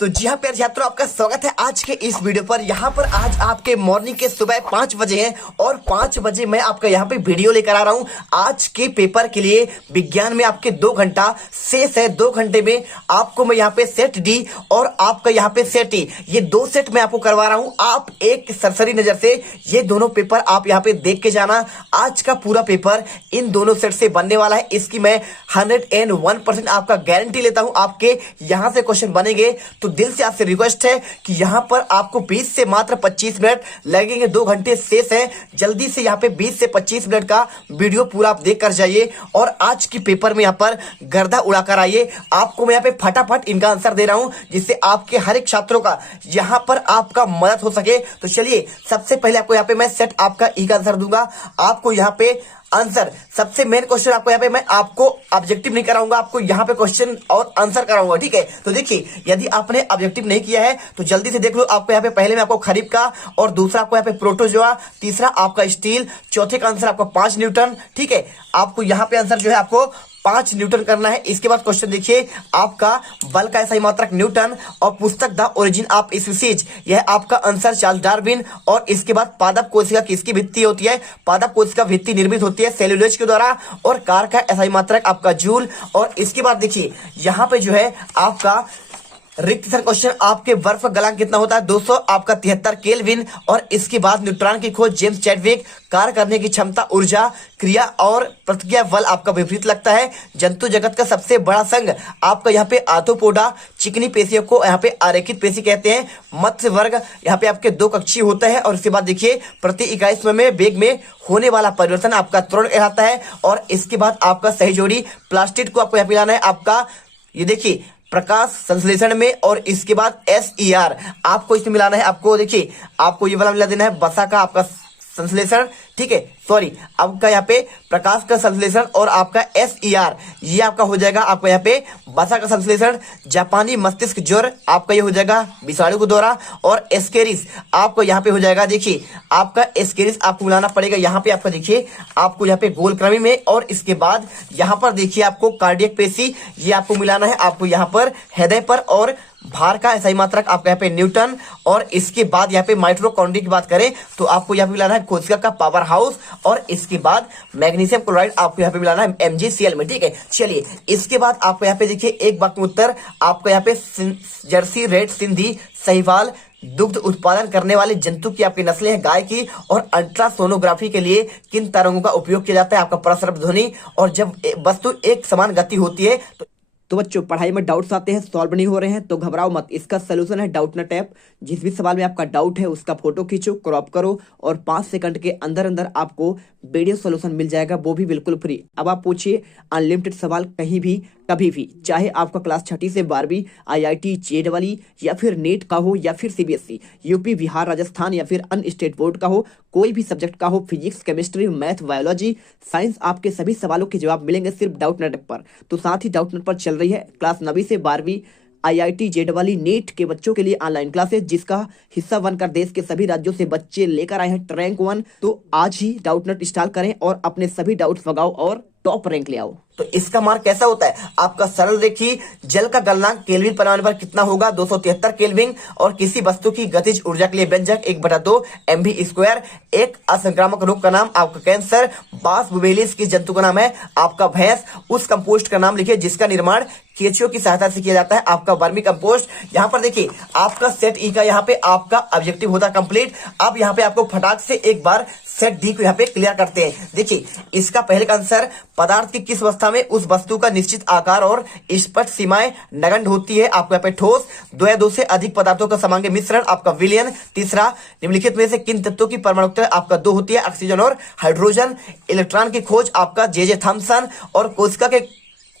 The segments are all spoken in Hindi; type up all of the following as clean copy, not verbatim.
तो जी हाँ प्यारे छात्रों, आपका स्वागत है आज के इस वीडियो पर। यहाँ पर आज आपके मॉर्निंग के सुबह 5 बजे हैं और 5 बजे मैं आपका यहाँ पे वीडियो लेकर आ रहा हूँ आज के पेपर के लिए। विज्ञान में आपके 2 घंटा शेष है। 2 घंटे में आपको मैं यहाँ पे सेट डी और आपका यहाँ पे सेट ई, ये 2 सेट मैं आपको करवा रहा हूँ। आप एक सरसरी नजर से ये दोनों पेपर आप यहाँ पे देख के जाना। आज का पूरा पेपर इन दोनों सेट से बनने वाला है। इसकी मैं 101% आपका गारंटी लेता हूँ। आपके यहाँ से क्वेश्चन बनेंगे तो दिल से आपसे रिक्वेस्ट है कि यहाँ पर आपको 20 से मात्र 25 मिनट लगेंगे। 2 घंटे शेष है। जल्दी से यहाँ पे 20 से 25 मिनट का वीडियो पूरा आप देख कर जाइए और आज की पेपर में यहाँ पर गर्दा उड़ाकर आइए। आपको मैं यहाँ पे फटाफट इनका आंसर दे रहा हूँ जिससे आपके हर एक छात्रों का यहाँ पर आपका मदद हो सके। तो चलिए सबसे पहले आपको यहाँ पे मैं सेट आपका ई का आंसर दूंगा। आपको यहाँ पे आंसर, सबसे मेन क्वेश्चन आपको यहाँ पे मैं आपको ऑब्जेक्टिव नहीं कराऊंगा, आपको यहाँ पे क्वेश्चन और आंसर कराऊंगा। ठीक है, तो देखिए यदि आपने ऑब्जेक्टिव नहीं किया है तो जल्दी से देख लो। आपको यहाँ पे पहले में आपको खरीफ का और दूसरा आपको यहाँ पे प्रोटोजोआ, तीसरा आपका स्टील, चौथे का आंसर आपको 5 न्यूटन। ठीक है, आपको यहाँ पे आंसर जो है आपको 5 न्यूटन करना है। इसके बाद क्वेश्चन देखिए आपका बल का सही मात्रक न्यूटन और पुस्तक द ओरिजिन ऑफ स्पीसीज, यह आपका आंसर चार्ल्स डार्विन। और इसके बाद पादप कोशिका किसकी भित्ति होती है? पादप कोशिका भित्ति निर्मित होती है सेल्यूलोज के द्वारा। और कार का सही मात्रक आपका जूल। और इसके बाद देखिए यहाँ पे जो है आपका रिक्त क्वेश्चन, आपके बर्फ का गलनांक कितना होता है? 200 आपका 73 केल्विन। और इसके बाद न्यूट्रॉन की खोज जेम्स चैडविक। कार्य करने की क्षमता, ऊर्जा, क्रिया और प्रतिक्रिया बल आपका विपरीत लगता है। जंतु जगत का सबसे बड़ा संघ आपका यहाँ पे आर्थ्रोपोडा। चिकनी पेशियों को यहाँ पे आरेखित पेशी कहते हैं। मत्स्य वर्ग यहाँ पे आपके 2 कक्षीय होता है। और इसके बाद देखिए प्रति इकाई समय में वेग में होने वाला परिवर्तन आपका त्वरण कहलाता है। और इसके बाद आपका सही जोड़ी प्लास्टिड को आपको यहाँ पे लाना है आपका, ये देखिए प्रकाश संश्लेषण में। और इसके बाद SER आपको इसमें मिलाना है। आपको देखिए आपको ये वाला मिला देना है बसा का आपका संश्लेषण। ठीक है, सॉरी आपका यहाँ पे प्रकाश का संश्लेषण और आपका SER ये आपका हो जाएगा आपका यहाँ पे बसा का संश्लेषण। जापानी मस्तिष्क ज्वर आपका ये हो जाएगा विषाणु को द्वारा। और एस्केरिस आपको यहाँ पे हो जाएगा, देखिए आपका एस्केरिस आपको मिलाना पड़ेगा यहाँ पे आपका, देखिए आपको यहाँ पे गोलक्रमी में। और इसके बाद यहाँ पर देखिए आपको कार्डियक पेशी ये आपको मिलाना है आपको यहाँ पर हृदय पर। और भार का सही मात्रक आपका यहाँ पे न्यूटन। और इसके बाद यहाँ पे माइटोकॉन्ड्रिया की बात करें तो आपको यहाँ पे मिलाना है कोशिका का पावर हाउस। और इसके बाद मैग्नीशियम क्लोराइड आपको यहाँ पे मिलाना है MgCl में। ठीक है, चलिए इसके बाद आपको यहाँ पे देखिए एक वाक्य में उत्तर आपको यहाँ पे जर्सी, रेड, सिंधी, सहीवाल दुग्ध उत्पादन करने वाले जंतु की आपकी नस्लें हैं गाय की। और अल्ट्रासोनोग्राफी के लिए किन तरंगों का उपयोग किया जाता है? आपका प्रसरप ध्वनि। और जब वस्तु एक समान गति होती है तो बच्चों पढ़ाई में डाउट्स आते हैं, सॉल्व नहीं हो रहे हैं तो घबराओ मत। इसका सोल्यूशन है डाउट नट ऐप। जिस भी सवाल में आपका डाउट है उसका फोटो खींचो, क्रॉप करो और 5 सेकंड के अंदर अंदर आपको वीडियो सोल्यूशन मिल जाएगा, वो भी बिल्कुल फ्री। अब आप पूछिए अनलिमिटेड सवाल कहीं भी कभी भी, चाहे आपका क्लास 6ठी से 12वीं IIT JEE या फिर नीट का हो या फिर CBSE, यूपी, बिहार, राजस्थान या फिर अन्य स्टेट बोर्ड का हो, कोई भी सब्जेक्ट का हो, physics, chemistry, math, biology, science, आपके सभी सवालों के जवाब मिलेंगे सिर्फ डाउट नेट पर। तो साथ ही डाउट नेट पर चल रही है क्लास 9वीं से 12वीं IIT JEE नीट के बच्चों के लिए ऑनलाइन क्लासेस, जिसका हिस्सा बनकर देश के सभी राज्यों से बच्चे लेकर आए हैं रैंक 1। तो आज ही डाउट नेट इंस्टॉल करें और अपने सभी डाउट्स भगाओ और टॉप रैंक ले आओ। तो इसका मार्क कैसा होता है? आपका सरल देखिए, जल का गलनांक केल्विन पैमाने पर कितना होगा? 273 केल्विन। और किसी वस्तु की गतिज ऊर्जा के लिए व्यंजक 1/2 MV²। एक असंक्रामक रोग का नाम आपका कैंसर। बास बुबेलिस किस जंतु का नाम है? आपका भैंस। उस कंपोस्ट का नाम लिखिए जिसका निर्माण केंचुओं की सहायता से किया जाता है, आपका वर्मी कंपोस्ट। यहाँ पर देखिए आपका सेट ई का यहाँ पे आपका ऑब्जेक्टिव होता है कंप्लीट। अब यहाँ पे आपको फटाक से एक बार सेट डी को यहाँ पे क्लियर करते हैं। देखिए इसका पहले का आंसर, पदार्थ की किस अवस्था में उस वस्तु का निश्चित आकार और स्पष्ट सीमाएं नगण्य होती है? आपको यहाँ पे ठोस। 2 या 2 से अधिक पदार्थों का समांगी मिश्रण आपका विलयन। तीसरा, निम्नलिखित में से किन तत्वों की परमाणु आपका 2 होती है? ऑक्सीजन और हाइड्रोजन। इलेक्ट्रॉन की खोज आपका J.J. थॉमसन। और कोशिका के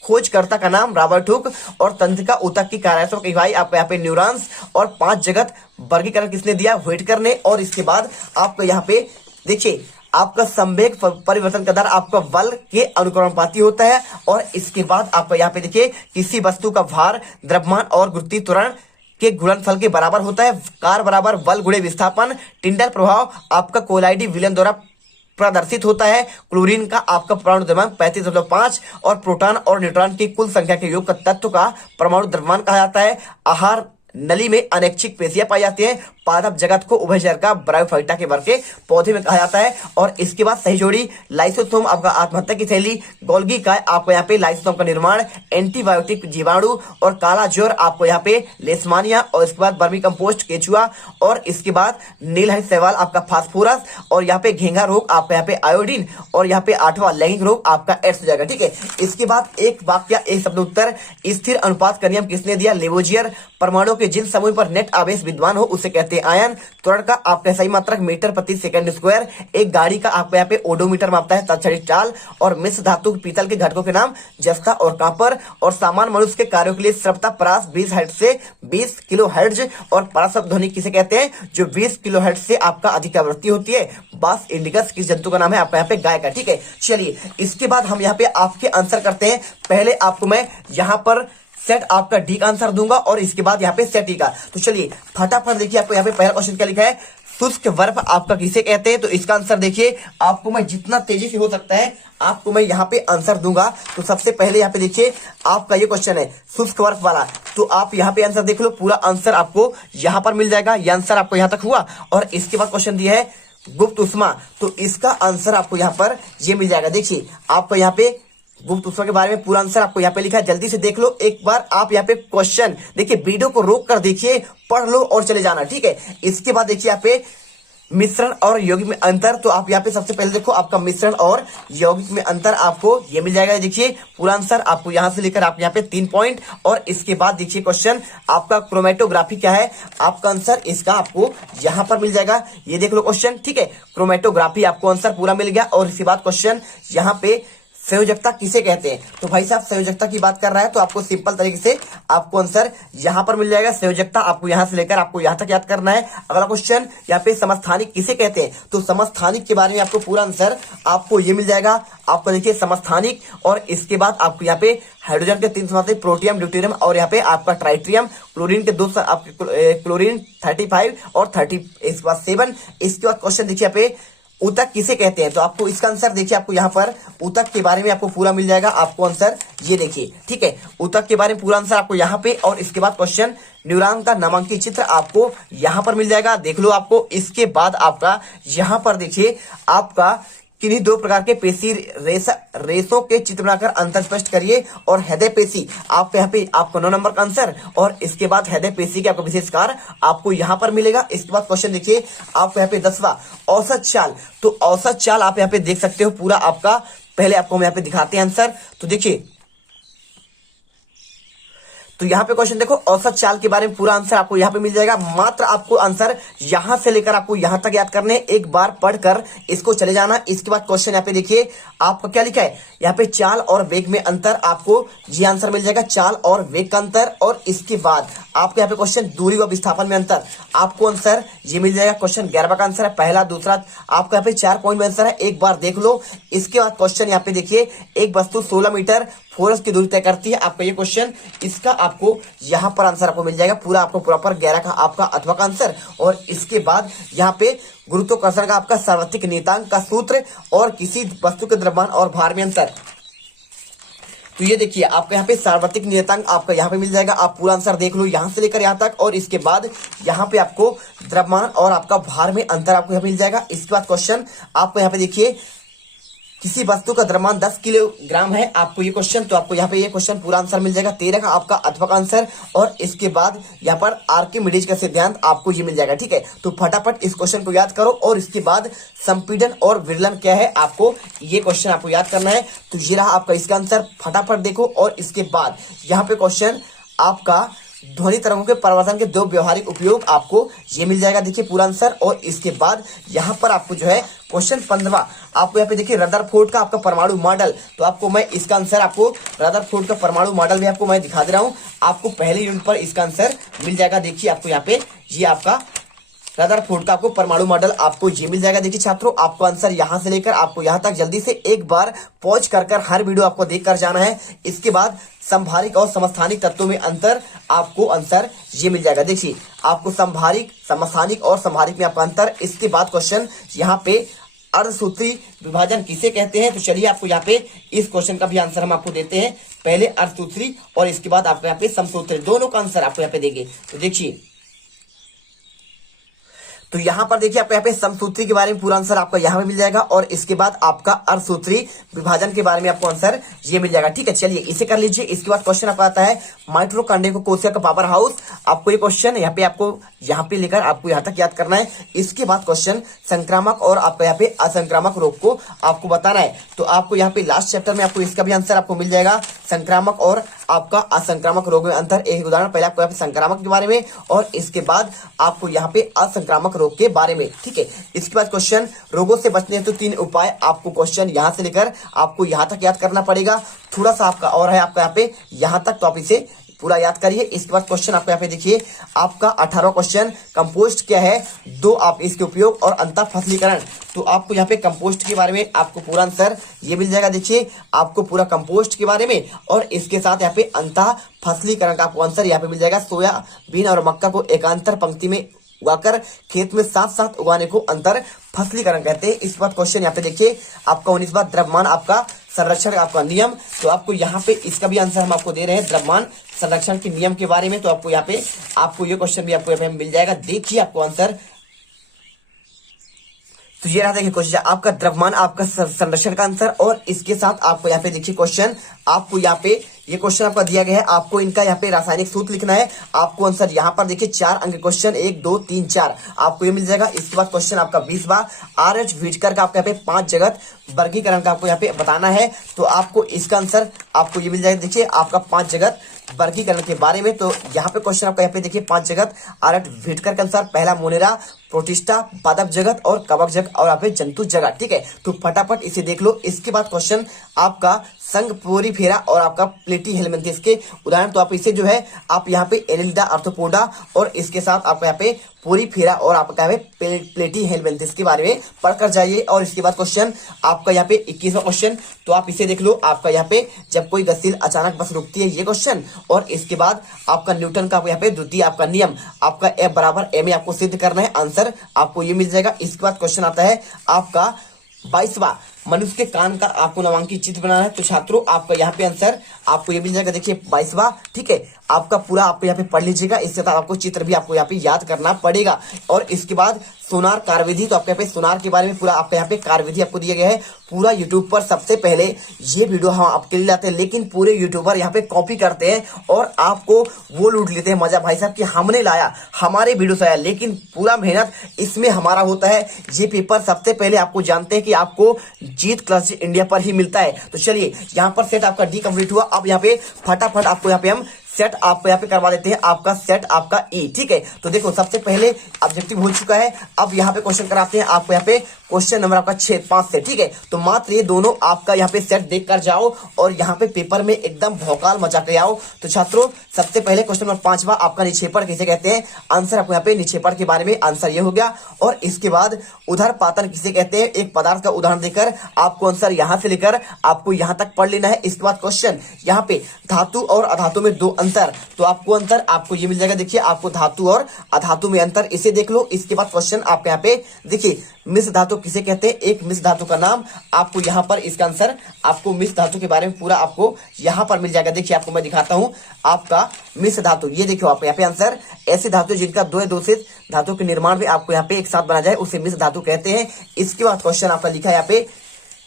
खोजकर्ता का नाम रॉबर्ट हुक। और तंत्रिका ऊतक की कार्यात्मक इकाई आपको यहाँ पे न्यूरॉन्स। और 5 जगत वर्गीकरण किसने दिया? व्हिटकर ने। और इसके बाद आपको यहाँ पे देखिए आपका संवेग परिवर्तन का दर आपका बल के अनुक्रमानुपाती होता है। और इसके बाद आपका यहाँ पे देखिए किसी वस्तु का भार, द्रव्यमान और गुरुत्वीय त्वरण के गुणनफल के बराबर होता है। कार बराबर बल गुणे विस्थापन। टिंडल प्रभाव आपका कोलाइडी विलयन द्वारा प्रदर्शित होता है। क्लोरीन का आपका परमाणु द्रव्यमान 35.5 और प्रोटॉन और न्यूट्रॉन की कुल संख्या के योग का तत्व का परमाणु द्रव्यमान कहा जाता है। आहार नली में अनैच्छिक पेशियां पाई जाती हैं। पादप जगत को उभयचर का ब्रायोफाइटा के वर्ग के पौधे में कहा जाता है। और इसके बाद सही जोड़ी लाइसोसोम आपका आत्महत्या की थैली, गोल्गी काय आपको यहाँ पे लाइसोसोम का निर्माण, एंटीबायोटिक जीवाणु और काला ज्वर आपको यहाँ पे लेशमानिया, और इसके बाद वर्मी कंपोस्ट केचुआ, और इसके बाद नीलहरित शैवाल आपका फास्फोरस, और यहाँ पे घेंघा रोग आपका यहाँ पे आयोडीन, और यहाँ पे 8वां लैंगिक रोग आपका एड्स हो जाएगा। ठीक है, इसके बाद एक वाक्य एक शब्द उत्तर, स्थिर अनुपात का नियम किसने दिया? लेवोजियर। परमाणु के जिन समूह पर नेट आवेश विद्यमान हो उसे कहते हैं आयन। त्वरण का आपका सही मात्रक मीटर प्रति सेकंड स्क्वायर। एक गाड़ी का आपको यहाँ पे ओडोमीटर मापता है तत्क्षणिक चाल। और मिश्र धातु पीतल के घटकों के नाम जस्ता और कांपर। और सामान्य मनुष्य के कार्यों के लिए श्रव्यता परास 20 हर्ट्ज से 20 किलो हर्ट्ज। और पराशब्द ध्वनि किसे कहते हैं? जो 20 किलो हर्ट्ज से आपका अधिक आवृत्ति होती है। बास इंडिकस किस जंतु का नाम है? आपका यहाँ पे गाय का। ठीक है, चलिए इसके बाद हम यहाँ पे आपके आंसर करते हैं। पहले आपको मैं यहाँ पर सेट आपका डी का आंसर दूंगा और इसके बाद यहाँ पे सेट ई का। तो चलिए फटाफट देखिए, आपको यहाँ पे पहला क्वेश्चन क्या लिखा है? शुष्क बर्फ आपका किसे कहते हैं? तो इसका आंसर देखिए, आपको मैं जितना तेजी से हो सकता है आपको मैं यहाँ पे आंसर दूंगा। तो सबसे पहले यहाँ पे देखिए, आपका ये क्वेश्चन है शुष्क बर्फ वाला, तो आप यहाँ पे आंसर देख लो, पूरा आंसर आपको यहाँ पर मिल जाएगा। ये आंसर आपको यहाँ तक हुआ। और इसके बाद क्वेश्चन दिया है गुप्त उष्मा, तो इसका आंसर आपको यहाँ पर ये मिल जाएगा। देखिए आपको यहाँ पे गुप्त उष्मा के बारे में पूरा आंसर आपको यहाँ पे लिखा है, जल्दी से देख लो एक बार। आप यहाँ पे क्वेश्चन देखिए, वीडियो को रोक कर देखिए, पढ़ लो और चले जाना। ठीक है, इसके बाद देखिए यहाँ पे मिश्रण और यौगिक में अंतर, तो आप यहाँ पे सबसे पहले देखो आपका मिश्रण और यौगिक में अंतर आपको ये मिल जाएगा। देखिए पूरा आंसर आपको यहाँ से लेकर आप यहाँ पे 3 पॉइंट। और इसके बाद देखिए क्वेश्चन आपका क्रोमेटोग्राफी क्या है? आपका आंसर इसका आपको यहाँ पर मिल जाएगा। ये देख लो क्वेश्चन। ठीक है, क्रोमेटोग्राफी आपको आंसर पूरा मिल गया। और इसके बाद क्वेश्चन यहाँ पे संयोजकता किसे कहते हैं? तो भाई साहब संयोजकता की बात कर रहा है, तो आपको सिंपल तरीके से आपको आंसर यहां पर मिल जाएगा। संयोजकता आपको यहां से लेकर आपको यहां तक याद करना है। अगला क्वेश्चन यहाँ पे समस्थानिक किसे कहते हैं? तो समस्थानिक के बारे में आपको पूरा आंसर आपको ये मिल जाएगा। आपको देखिए समस्थानिक, और इसके बाद आपको यहाँ पे हाइड्रोजन के 3 समस्थानिक, प्रोटियम, ड्यूटेरियम, और यहाँ पे आपका ट्राइट्रियम, क्लोरीन के 2 आपके क्लोरीन 35 और 30, इसके बाद 7। इसके बाद क्वेश्चन देखिए यहाँ पे ऊतक किसे कहते हैं? तो आपको इसका आंसर देखिए, आपको यहाँ पर ऊतक के बारे में आपको पूरा मिल जाएगा। आपको आंसर ये देखिए, ठीक है, ऊतक के बारे में पूरा आंसर आपको यहाँ पे। और इसके बाद क्वेश्चन न्यूरॉन का नामांकित चित्र आपको यहाँ पर मिल जाएगा, देख लो आपको। इसके बाद आपका यहाँ पर देखिए, आपका किन्हीं 2 प्रकार के पेशी रेशों के चित्र बनाकर अंतर स्पष्ट करिए। और हृदय पेशी आपको यहाँ पे आपको 9 नंबर का आंसर। और इसके बाद हृदय पेशी के आपको विशेष कार्य आपको यहाँ पर मिलेगा। इसके बाद क्वेश्चन देखिए आपको यहाँ पे 10वां औसत चाल, तो औसत चाल आप यहाँ पे देख सकते हो पूरा आपका। पहले आपको हम यहाँ पे दिखाते हैं आंसर, तो देखिए, तो यहाँ पे क्वेश्चन देखो औसत चाल के बारे में पूरा आंसर आपको यहाँ पे मिल जाएगा। मात्र आपको आंसर यहाँ से लेकर आपको यहाँ तक याद करने, एक बार पढ़कर इसको चले जाना। इसके बाद क्वेश्चन यहाँ पे देखिए आपका क्या लिखा है, यहाँ पे चाल और वेग में अंतर, आपको ये आंसर मिल जाएगा, चाल और वेग का अंतर। और इसके बाद आपको यहाँ पे क्वेश्चन दूरी व विस्थापन में अंतर, आपको आंसर ये मिल जाएगा। क्वेश्चन 11वां का आंसर है, पहला दूसरा, आपको यहाँ पे 4 पॉइंट में आंसर है, एक बार देख लो। इसके बाद क्वेश्चन यहाँ पे देखिए, एक वस्तु 16 मीटर फोरस की दूरी तय करती है, आपका ये क्वेश्चन, इसका आपको यहाँ पर आंसर आपको मिल जाएगा पूरा, आपको प्रॉपर 11 का आपका अथवा का आंसर। और इसके बाद यहाँ पे गुरुत्वाकर्षण का आपका सार्वत्रिक नियतांक का सूत्र और किसी वस्तु के द्रव्यमान और भार में अंतर, तो ये देखिए आपको यहाँ पे सार्वत्रिक नियतांक आपका यहाँ पे मिल जाएगा। आप पूरा आंसर देख लो यहाँ से लेकर यहाँ तक। और इसके बाद यहाँ पे आपको द्रव्यमान और आपका भार में अंतर आपको यहाँ मिल जाएगा। इसके बाद क्वेश्चन आपको यहाँ पे देखिए, किसी वस्तु का द्रव्यमान 10 किलोग्राम है, आपको ये क्वेश्चन, तो आपको यहाँ पे ये क्वेश्चन पूरा आंसर मिल जाएगा। 13 का आपका अथवा का आंसर। और इसके बाद यहाँ पर आर्किमिडीज का सिद्धांत आपको ये मिल जाएगा। ठीक है, तो फटाफट इस क्वेश्चन को याद करो। और इसके बाद संपीड़न और विरलन क्या है, आपको ये क्वेश्चन आपको याद करना है। तो ये रहा आपका इसका आंसर, फटाफट देखो। और इसके बाद यहाँ पे क्वेश्चन आपका ध्वनि तरंगों के परिवर्तन के 2 व्यवहारिक उपयोग, आपको ये मिल जाएगा, देखिए पूरा आंसर। और इसके बाद यहाँ पर आपको जो है क्वेश्चन 15वां, आपको यहाँ पे देखिए रदरफोर्ड का आपका परमाणु मॉडल, तो आपको मैं इसका आंसर, आपको रदरफोर्ड का परमाणु मॉडल भी आपको मैं दिखा दे रहा हूँ। आपको पहले यूनिट पर इसका आंसर मिल जाएगा। देखिए आपको यहाँ पे ये आपका रदरफोर्ड का आपको परमाणु मॉडल आपको ये मिल जाएगा। देखिए छात्रों, आपको आंसर यहाँ से लेकर आपको यहाँ तक जल्दी से एक बार पॉज कर हर वीडियो आपको देख कर जाना है। इसके बाद संभारिक और समस्थानिक तत्वों में अंतर, आपको आंसर ये मिल जाएगा। देखिए आपको संभारिक, समस्थानिक और संभारिक में आपका अंतर। इसके बाद क्वेश्चन यहाँ पे अर्धसूत्री विभाजन किसे कहते हैं? तो चलिए आपको यहाँ पे इस क्वेश्चन का भी आंसर हम आपको देते हैं। पहले अर्धसूत्री और इसके बाद आपको यहाँ पे समसूत्री, दोनों का आंसर आपको यहाँ पे देंगे। तो देखिए, तो यहाँ पर देखिए आपको यहाँ पे समसूत्री के बारे में पूरा आंसर आपका यहाँ पे मिल जाएगा और इसके बाद आपका अर्धसूत्री विभाजन के बारे में आपको आंसर ये मिल जाएगा। ठीक है, चलिए इसे कर लीजिए। इसके बाद क्वेश्चन आपका आता है माइटोकॉन्ड्रिया को कोशिका का पावर हाउस। आपको ये क्वेश्चन यहाँ पे आपको यहाँ पे लेकर आपको यहाँ तक याद करना है। इसके बाद क्वेश्चन संक्रामक और आपका यहाँ पे असंक्रामक रोग को आपको बताना है। तो आपको यहाँ पे लास्ट चैप्टर में आपको इसका भी आंसर आपको मिल जाएगा। संक्रामक और आपका असंक्रामक रोग में अंतर, एक उदाहरण पहले आपको यहाँ पे संक्रामक के बारे में और इसके बाद आपको यहाँ पे असंक्रामक रोग के बारे में। ठीक है, इसके बाद क्वेश्चन रोगों से बचने हेतु 3 उपाय। आपको क्वेश्चन यहां से लेकर आपको यहां तक याद करना पड़ेगा। थोड़ा सा आपका और है आपका यहाँ पे यहां तक, तो आप इसे पूरा याद करिए। इसके बाद क्वेश्चन आपको यहाँ पे देखिए आपका 18वां क्वेश्चन, कंपोस्ट क्या है? 2 आप इसके उपयोग और अंतः फसलीकरण। तो आपको यहाँ पे कंपोस्ट के बारे में आपको पूरा आंसर ये मिल जाएगा। देखिए आपको पूरा कंपोस्ट के बारे में और इसके साथ यहाँ पे अंतः फसलीकरण का आपको आंसर यहाँ पे मिल जाएगा। सोयाबीन और मक्का को एकांतर पंक्ति में उगाकर खेत में साथ साथ उगाने को अंतर फसलीकरण कहते हैं। इस बात क्वेश्चन यहाँ पे देखिए आपका 19वां, द्रव्यमान आपका संरक्षण आपका नियम। तो आपको यहाँ पे इसका भी आंसर हम आपको दे रहे हैं द्रव्यमान संरक्षण के नियम के बारे में। तो आपको यहाँ पे आपको ये क्वेश्चन भी आपको यहाँ पे मिल जाएगा। देखिए आपको आंसर, तो ये रहा देखिए क्वेश्चन आपका द्रव्यमान आपका संरक्षण का आंसर और इसके साथ आपको यहाँ पे देखिए क्वेश्चन आपको यहाँ पे ये क्वेश्चन आपका दिया गया है। आपको इनका यहाँ पे रासायनिक सूत्र लिखना है। आपको आंसर यहाँ पर देखिए 4 अंक क्वेश्चन 1 2 3 4 आपको ये मिल जाएगा। इसके बाद क्वेश्चन आपका 20वां, RH व्हिटकर का आपको यहाँ पे 5 जगत वर्गीकरण का आपको यहाँ पे बताना है। तो आपको इसका आंसर आपको ये मिल जाएगा। देखिए आपका 5 जगत वर्गीकरण के बारे में। तो यहाँ पे क्वेश्चन आपका यहाँ पे देखिए 5 जगत RH व्हिटकर के अनुसार, पहला मोनेरा, प्रोटिस्टा, पादप जगत और कवक जगत और यहाँ पे जंतु जगत। ठीक है, तो फटाफट इसे देख लो। इसके बाद क्वेश्चन आपका संघ पोरीफेरा और आपका प्लेटी हेलमिंथेस के उदाहरण। तो आप इसे जो है आप यहाँ पे एनिलिडा, आर्थ्रोपोडा और इसके साथ आपको यहाँ पे पोरीफेरा और आपका यहाँ पे प्लेटी हेलमिंथेस के बारे में पढ़कर जाइए। और इसके बाद क्वेश्चन आपका यहाँ पे 21वां क्वेश्चन, तो आप इसे देख लो। आपका यहाँ पे जब कोई गतिशील अचानक बस रुकती है, ये क्वेश्चन। और इसके बाद आपका न्यूटन का यहाँ पे द्वितीय आपका नियम, आपका F बराबर ma आपको सिद्ध करना है। आंसर आपको ये मिल जाएगा। इसके बाद क्वेश्चन आता है आपका 22वां, मनुष्य के कान का आपको नामांकित चित्र बनाना है। तो छात्रों आपका यहाँ पे आंसर आपको ये मिल जाएगा। देखिए 22वां, ठीक है, आपका पूरा आपको यहाँ पे पढ़ लीजिएगा। इसके साथ आपको चित्र भी आपको यहाँ पे याद करना पड़ेगा। और इसके बाद सोनार कार्यविधि, तो आपके यहाँ पे सोनार के बारे में पूरा आपके यहाँ पे कार्यविधि आपको दिया गया है। पूरा यूट्यूब पर सबसे पहले ये वीडियो हम आपके लिए लाते हैं, लेकिन पूरे यूट्यूबर यहाँ पे कॉपी करते हैं और आपको वो लूट लेते हैं मजा भाई साहब कि हमने लाया, हमारे वीडियो से आया, लेकिन पूरा मेहनत इसमें हमारा होता है। ये पेपर सबसे पहले आपको जानते हैं कि आपको जीत क्लास इंडिया पर ही मिलता है। तो चलिए यहाँ पर सेट आपका डी कंप्लीट हुआ। अब यहाँ पे फटाफट आपको यहाँ पे हम सेट आपको यहाँ पे करवा देते हैं, आपका सेट आपका ई। ठीक है, तो देखो सबसे पहले ऑब्जेक्टिव हो चुका है। अब यहाँ पे क्वेश्चन कराते हैं आपको यहाँ पे क्वेश्चन नंबर आपका 6 5 से। ठीक है, तो मात्र ये दोनों आपका यहाँ पे सेट देख कर जाओ और यहाँ पे पेपर में एकदम भौकाल मचा के आओ। तो छात्रों सबसे पहले क्वेश्चन नंबर 5वां, आपका निक्षेपण किसे कहते हैं? आंसर आपको यहाँ पे निक्षेपण के बारे में आंसर ये हो गया। और इसके बाद उदरपातन किसे कहते हैं? एक पदार्थ का उदाहरण देकर आपको आंसर यहाँ से लेकर आपको यहाँ तक पढ़ लेना है। इसके बाद क्वेश्चन यहाँ पे धातु और अधातु में 2 अंतर, तो आपको अंतर आपको ये मिल जाएगा। देखिए आपको धातु और अधातु में अंतर, इसे देख लो। इसके बाद क्वेश्चन आपके यहाँ पे देखिए मिश्र धातु किसे कहते हैं? एक मिश्र धातु का नाम, आपको यहाँ पर इसका आंसर आपको मिश्र धातु के बारे में पूरा आपको यहाँ पर मिल जाएगा। देखिए आपको मैं दिखाता हूँ आपका मिश्र धातु, ये देखियो आप यहाँ पे आंसर, ऐसे धातु जिनका 2 दूषित धातु के निर्माण भी आपको यहाँ पे एक साथ बना जाए उसे मिश्र धातु कहते हैं। इसके बाद क्वेश्चन आपका लिखा है यहाँ पे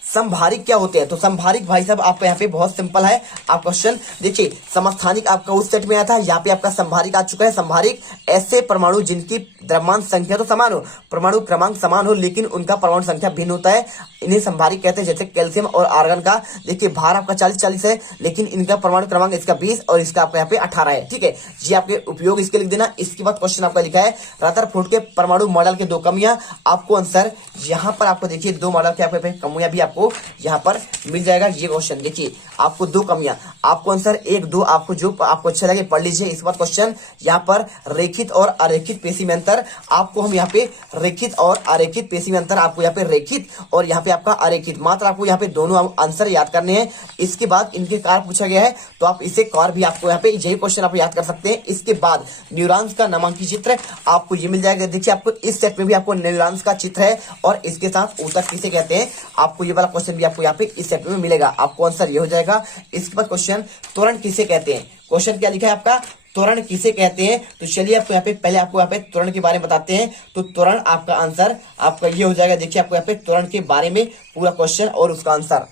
संभारिक क्या होते हैं? तो संभारिक भाई साहब आपका यहाँ पे बहुत सिंपल है। आप क्वेश्चन देखिए, समस्थानिक आपका उस सेट में आया था, यहाँ पे आपका संभारिक आ चुका है। संभारिक ऐसे परमाणु जिनकी द्रव्यमान संख्या तो समान हो, परमाणु क्रमांक समान हो, लेकिन उनका परमाणु संख्या भिन्न होता है, इन्हें संभारिक कहते हैं। जैसे कैल्शियम और आर्गन का देखिए भार आपका 40-40 है, लेकिन इनका परमाणु क्रमांक इसका 20 और इसका आपका यहाँ पे 18 है। ठीक है, ये आपके उपयोग इसके लिख देना। इसके बाद क्वेश्चन आपका लिखा है रदरफोर्ड के परमाणु मॉडल के 2 कमियां, आपको आंसर यहाँ पर आपको देखिए 2 मॉडल के आपके कमियां भी आपको यहाँ पर मिल जाएगा। ये क्वेश्चन देखिए आपको 2 कमियां, आपको आंसर 1 2 आपको जो आपको अच्छा लगे पढ़ लीजिए। इस बार क्वेश्चन यहाँ पर रेखित और अरेखित पेशी में अंतर, अंतर आपको हम यहाँ पे रेखित और अरेखित पेशी में अंतर, आपको यहाँ पे रेखित और यहाँ पे आपका अरेखित, मात्र आपको यहाँ पे दोनों आंसर याद करने हैं। इसके बाद इनके कार्य पूछा गया है तो आप इसे कार्य भी आपको यहाँ पे यही क्वेश्चन आप याद कर सकते हैं। इसके बाद न्यूरॉन्स का नामांकित चित्र आपको ये मिल जाएगा। देखिए आपको इस सेट में भी आपको न्यूरॉन्स का चित्र है और इसके साथ ऊतक किसे कहते हैं, आपको ये वाला क्वेश्चन भी आपको यहाँ पे इस सेट में मिलेगा। आपको आंसर ये हो जाएगा। इसके बाद क्वेश्चन त्वरण किसे कहते हैं, क्वेश्चन क्या लिखा है आपका, त्वरण किसे कहते हैं। तो चलिए आपको यहाँ पे पहले आपको यहाँ पे त्वरण के बारे में बताते हैं। तो त्वरण आपका आंसर आपका ये हो जाएगा। देखिए आपको यहाँ पे त्वरण के बारे में पूरा क्वेश्चन और उसका आंसर।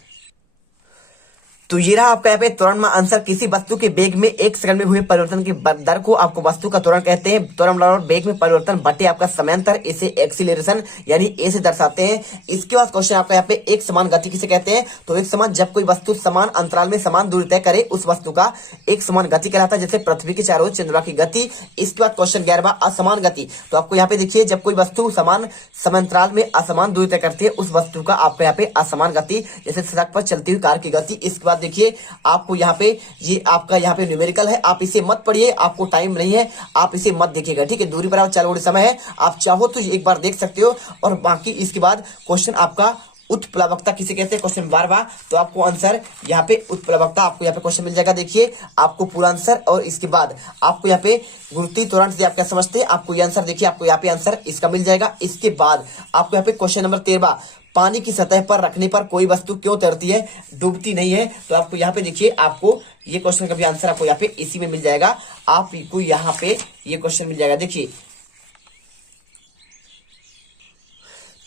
तो ये रहा आपका यहाँ पे त्वरण में आंसर। किसी वस्तु के वेग में 1 सेकंड में हुए परिवर्तन की दर को आपको वस्तु का त्वरण कहते हैं। त्वरण बराबर वेग में परिवर्तन बटे आपका समयांतर, इसे एक्सीलरेशन यानी ए से दर्शाते हैं। इसके बाद क्वेश्चन आपका यहाँ पे एक समान गति किसे कहते हैं। तो एक समान, जब कोई वस्तु समान अंतराल में समान दूरी तय करे उस वस्तु का एक समान गति कहलाता है, जैसे पृथ्वी के चारों ओर चंद्रमा की गति। इसके बाद क्वेश्चन 11वां असमान गति। तो आपको यहाँ पे देखिए जब कोई वस्तु समान समांतराल में असमान दूरी तय करती है उस वस्तु का आपको यहाँ पे असमान गति, जैसे सड़क पर चलती हुई कार की गति। इसके बाद देखिए आपको यहाँ पे ये आपका यहाँ पे न्यूमेरिकल है, आप इसे मत पढ़िए, आपको टाइम नहीं है, आप इसे मत देखिएगा, ठीक है। दूरी पर 4 घंटे समय है, आप चाहो तो एक बार देख सकते हो। और बाकी इसके बाद क्वेश्चन आपका उत्प्लवकता किसे कहते हैं, क्वेश्चन 12वां। तो आपको आंसर यहाँ पे उत्प्लवकता आपको यहाँ पे क्वेश्चन मिल जाएगा। देखिए आपको पूरा आंसर और इसके बाद आपको यहाँ पे गुरुत्वीय त्वरण से आप क्या समझते हैं, आपको ये आंसर देखिए आपको यहाँ पे आंसर इसका मिल जाएगा। इसके बाद आपको यहाँ पे क्वेश्चन नंबर 13, पानी की सतह पर रखने पर कोई वस्तु क्यों तैरती है, डूबती नहीं है। तो आपको यहाँ पे देखिए आपको ये क्वेश्चन का भी आंसर आपको यहाँ पे इसी में मिल जाएगा। आपको यहाँ पे ये क्वेश्चन मिल जाएगा। देखिए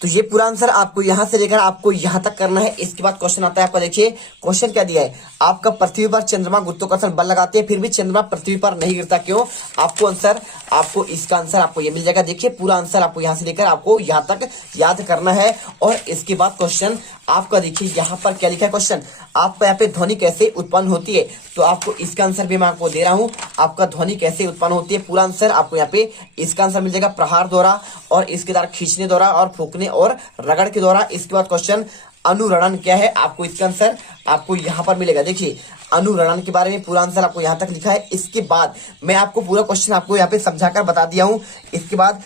तो ये पूरा आंसर आपको यहां से लेकर आपको यहां तक करना है। इसके बाद क्वेश्चन आता है आपका, देखिए क्वेश्चन क्या दिया है, आपका पृथ्वी पर चंद्रमा गुरुत्वाकर्षण बल लगाते हैं फिर भी चंद्रमा पृथ्वी पर नहीं गिरता क्यों। आपको आंसर, आपको इसका आंसर आपको ये मिल जाएगा। देखिए पूरा आंसर आपको यहां से लेकर आपको यहां तक याद करना है। और इसके बाद क्वेश्चन आपका देखिए यहाँ पर क्या लिखा है, क्वेश्चन आपका यहाँ पे ध्वनि कैसे उत्पन्न होती है। तो आपको इसका आंसर भी मैं आपको दे रहा हूँ, आपका ध्वनि कैसे उत्पन्न होती है। पूरा आंसर आपको यहाँ पे इसका आंसर मिल जाएगा, प्रहार द्वारा और इसके द्वारा खींचने द्वारा और फूकने और रगड़ के द्वारा। इसके बाद क्वेश्चन अनुरणन क्या है, आपको इसका आंसर आपको यहाँ पर मिलेगा। देखिए अनुरणन के बारे में पूरा आंसर आपको यहाँ तक लिखा है। इसके बाद मैं आपको पूरा क्वेश्चन आपको यहाँ पे समझाकर बता दिया हूँ। इसके बाद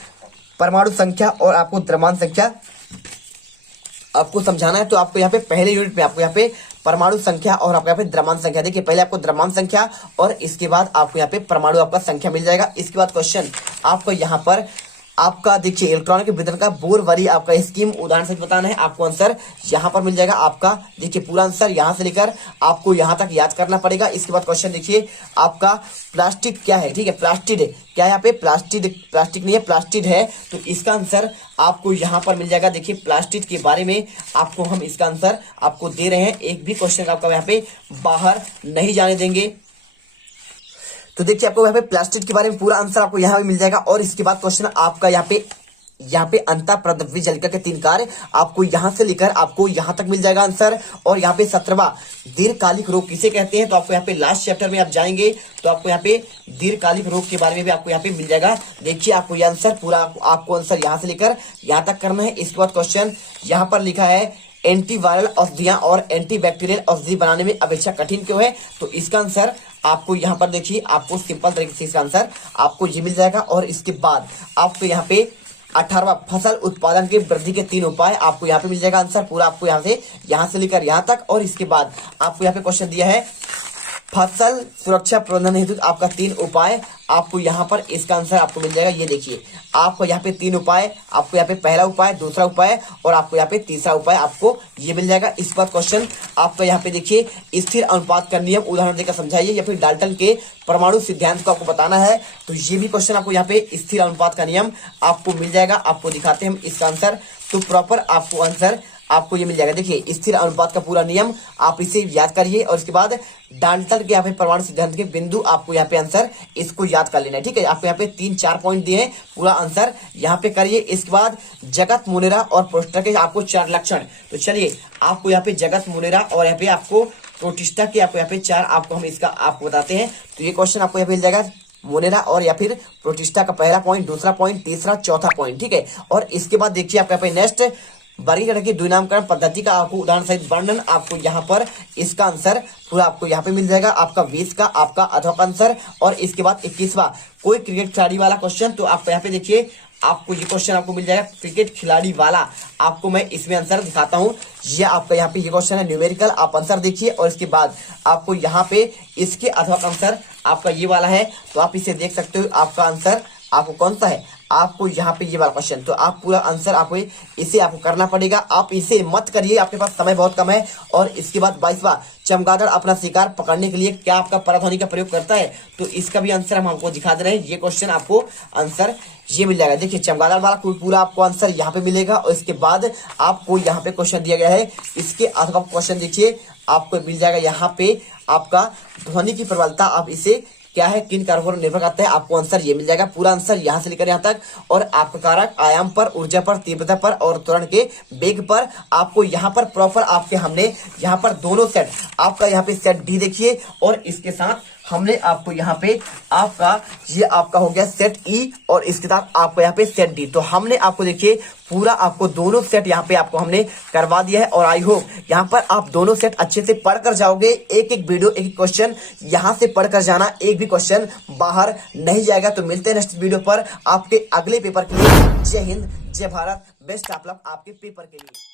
परमाणु संख्या और आपको द्रव्यमान संख्या आपको समझाना है। तो आपको यहाँ पे पहले यूनिट में आपको यहाँ पे परमाणु संख्या और आपको यहाँ पे द्रव्यमान संख्या, देखिए पहले आपको द्रव्यमान संख्या और इसके बाद आपको यहाँ पे परमाणु आपका संख्या मिल जाएगा। इसके बाद क्वेश्चन आपको यहाँ पर आपका देखिए इलेक्ट्रॉनिक वितरण का बोरवरी आपका स्कीम उदाहरण से बताना है। आपको आंसर यहाँ पर मिल जाएगा। आपका देखिए पूरा आंसर यहाँ से लेकर आपको यहाँ तक याद करना पड़ेगा। इसके बाद क्वेश्चन देखिए आपका प्लास्टिक क्या है, ठीक है, प्लास्टिड क्या है, यहाँ पे प्लास्टिक नहीं है, प्लास्टिड है। तो इसका आंसर आपको यहाँ पर मिल जाएगा। देखिए प्लास्टिड के बारे में आपको हम इसका आंसर आपको दे रहे हैं, एक भी क्वेश्चन आपका यहाँ पे बाहर नहीं जाने देंगे। तो देखिए आपको यहाँ पे प्लास्टिक के बारे में पूरा आंसर आपको यहाँ पे मिल जाएगा। और इसके बाद क्वेश्चन आपका यहाँ पे अंतः प्रद्रव्य जलिका के 3 कार्य आपको यहाँ से लेकर आपको यहाँ तक मिल जाएगा आंसर। और यहाँ पे 17वां दीर्घकालिक रोग किसे कहते हैं। तो आपको यहाँ पे लास्ट चैप्टर में आप जाएंगे तो आपको यहाँ पे दीर्घकालिक रोग के बारे में भी आपको यहाँ पे मिल जाएगा। देखिए आपको ये आंसर पूरा आपको आंसर यहाँ से लेकर यहाँ तक करना है। इसके बाद क्वेश्चन यहाँ पर लिखा है एंटीवायरल औषधियां और एंटीबैक्टीरियल औषधि बनाने में अपेक्षा कठिन क्यों है। तो इसका आंसर आपको यहाँ पर देखिए आपको सिंपल तरीके से इसका आंसर आपको ये मिल जाएगा। और इसके बाद आपको यहाँ पे 18वां फसल उत्पादन के वृद्धि के 3 उपाय आपको यहाँ पे मिल जाएगा आंसर पूरा आपको यहाँ से लेकर यहाँ तक। और इसके बाद आपको यहाँ पे क्वेश्चन दिया है फसल सुरक्षा प्रबंधन हेतु आपका 3 उपाय, आपको यहाँ पर इसका आंसर आपको मिल जाएगा। ये देखिए आपको यहाँ पे 3 उपाय, आपको यहाँ पे पहला उपाय, दूसरा उपाय और आपको यहाँ पे तीसरा उपाय आपको ये मिल जाएगा। इस बार क्वेश्चन आपका यहाँ पे देखिए स्थिर अनुपात का नियम उदाहरण देकर समझाइए या फिर डाल्टन के परमाणु सिद्धांत को आपको बताना है। तो ये भी क्वेश्चन आपको यहाँ पे स्थिर अनुपात का नियम आपको मिल जाएगा। आपको दिखाते हैं हम इसका आंसर। तो प्रॉपर आपको आंसर आपको ये मिल जाएगा। देखिए स्थिर अनुपात का पूरा नियम आप इसे याद करिए और इसके बाद डाल्टन के यहाँ पे परमाणु सिद्धांत के बिंदु आपको यहाँ पे आंसर इसको याद कर लेना है, ठीक है। आपको यहाँ पे 3-4 पॉइंट दिए हैं, पूरा आंसर यहाँ पे करिए। इसके बाद जगत मुनेरा और प्रोटिस्टा के आपको 4 लक्षण। तो चलिए आपको यहाँ पे जगत मुनेरा और यहाँ पे आपको प्रोटिस्टा के आपको यहाँ पे 4 आपको हम इसका आपको बताते हैं। तो ये क्वेश्चन आपको यहाँ पे मिल जाएगा मोनेरा और या फिर प्रोटिस्टा का पहला पॉइंट, दूसरा पॉइंट, तीसरा, चौथा पॉइंट, ठीक है। और इसके बाद देखिए आपको यहाँ पे नेक्स्ट वर्गीकरण की द्विनामकरण पद्धति का आपको उदाहरण सहित वर्णन आपको यहाँ पर इसका आंसर पूरा आपको यहाँ पे मिल जाएगा। आपका 20 का आपका अधक आंसर। और इसके बाद 21वां कोई क्रिकेट खिलाड़ी वाला क्वेश्चन, तो आप यहाँ पे देखिए आपको ये क्वेश्चन आपको मिल जाएगा क्रिकेट खिलाड़ी वाला। आपको मैं इसमें आंसर दिखाता हूँ। ये आपका यहाँ पे ये क्वेश्चन है न्यूमेरिकल, आप आंसर देखिए। और इसके बाद आपको यहाँ पे इसके अधक आंसर आपका ये वाला है, तो आप इसे देख सकते हो। आपका आंसर आपको कौन सा है, आपको यहाँ पे ये वाला क्वेश्चन, तो आप पूरा आंसर आपको इसे आपको करना पड़ेगा। आप इसे मत करिए, आपके पास समय बहुत कम है। और इसके बाद 22वां चमगादड़ अपना शिकार पकड़ने के लिए क्या आपका पराध्वनि का प्रयोग करता है, तो इसका भी आंसर हम आपको दिखा दे रहे हैं। ये क्वेश्चन आपको आंसर ये मिल जाएगा। देखिए चमगादड़ वाला कोई पूरा आपको आंसर यहाँ पे मिलेगा। और इसके बाद आपको यहाँ पे क्वेश्चन दिया गया है, इसके अथवा क्वेश्चन देखिए आपको मिल जाएगा यहाँ पे आपका ध्वनि की प्रबलता, आप इसे क्या है किन कारकों पर निर्भर करता है, आपको आंसर ये मिल जाएगा। पूरा आंसर यहाँ से लेकर यहाँ तक। और आपका कारक आयाम पर, ऊर्जा पर, तीव्रता पर और त्वरण के वेग पर आपको यहाँ पर प्रॉपर आपके हमने यहाँ पर दोनों सेट आपका यहाँ पे सेट डी देखिए। और इसके साथ हमने आपको यहाँ पे आपका ये आपका हो गया सेट ई और इसके साथ आपको यहाँ पे सेट डी। तो हमने आपको देखिए पूरा आपको दोनों सेट यहाँ पे आपको हमने करवा दिया है। और आई होप यहाँ पर आप दोनों सेट अच्छे से पढ़कर जाओगे। एक एक वीडियो एक क्वेश्चन यहाँ से पढ़कर जाना, एक भी क्वेश्चन बाहर नहीं जाएगा। तो मिलते हैं नेक्स्ट वीडियो पर आपके अगले पेपर के लिए। जय हिंद, जय भारत, बेस्ट ऑफ लक आपके पेपर के लिए।